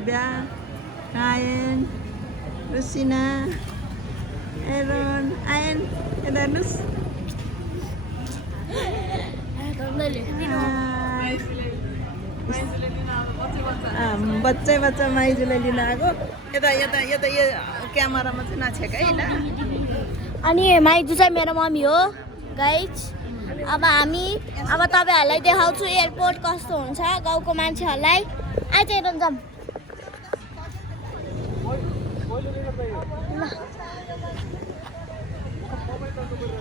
Bia, Ryan, Lucina, Aaron, Ayan, yata Luz. बच्चा माइजूलाई लिन आएको यता यता यता यो क्यामेरामा चाहिँ नछेक है ल अनि माइजू चाहिँ मेरो मम्मी हो गाइज अब तपाईँहरूलाई देखाउँछु एयरपोर्ट कस्तो हुन्छ गाउँको मान्छेहरूलाई आज हेरौँ जाऊँ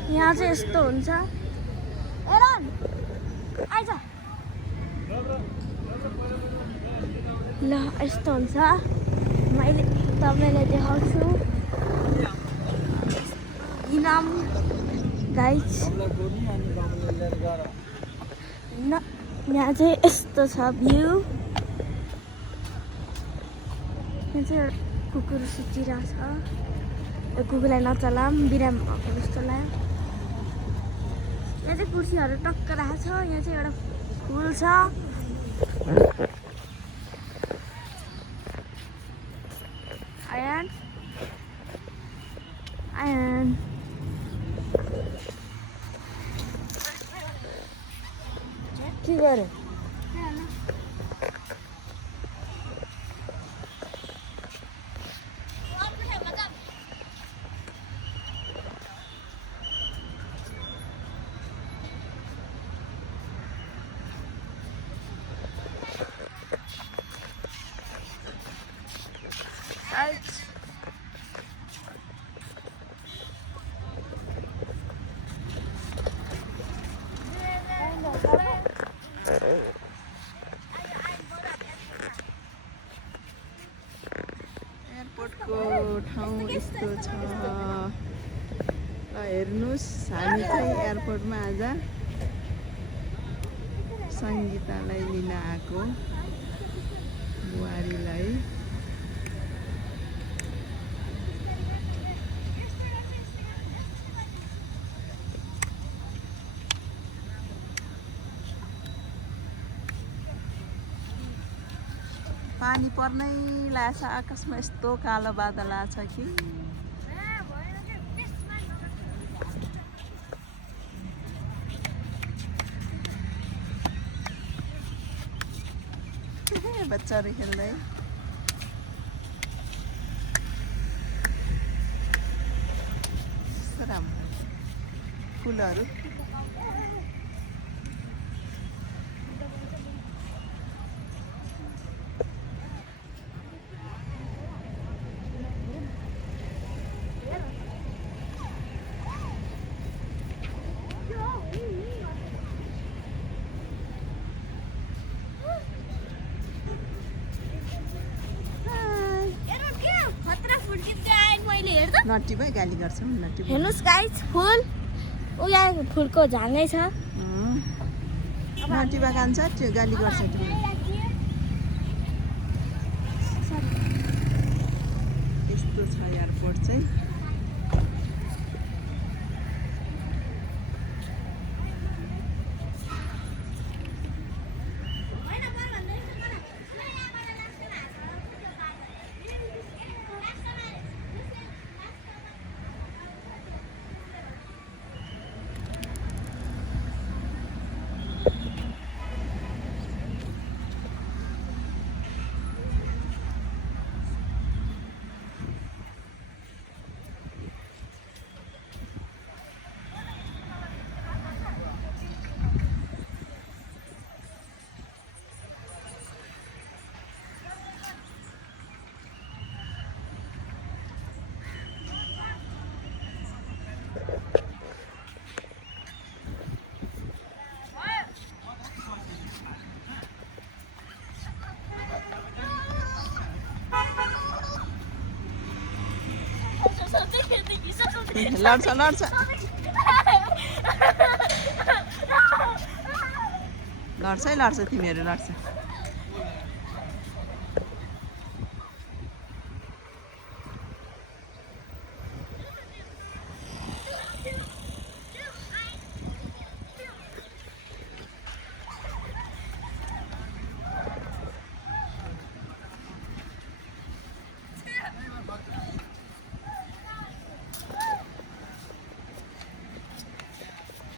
यहाँ चाहिँ यस्तो हुन्छ एरन आइज ल यस्तो हुन्छ मैले तपाईँलाई देखाउँछु इनाम गाइज यहाँ चाहिँ यस्तो छ भ्यू यहाँ चाहिँ कुकुर सुतिरहेछ कुकुरलाई नचलाम बिराम भएको जस्तो लाग्यो यहाँ चाहिँ कुर्सीहरू टक्क राखेको छ यहाँ चाहिँ एउटा फुल छ आयान आयान के गरे एयरपोर्टको ठाउँ यस्तो छ ल हेर्नुहोस् हामी चाहिँ एयरपोर्टमा आज सङ्गीतालाई लिन आएको बुहारीलाई पानी पर्नै लाग्छ आकाशमा यस्तो कालो बादल आछ कि बच्चाहरू खेल्दै राम्रो फुलहरू नटी भाइ गाली गर्छौँ नटी हेर्नुहोस् गाइज फुल उया फुलको झाङै छ नटी भाइ कान्छ त्यो गाली गर्छ त्यो यस्तो छ एयरपोर्ट चाहिँ लड्छ लड्छ लड्छै लड्छ तिमीहरू लड्छ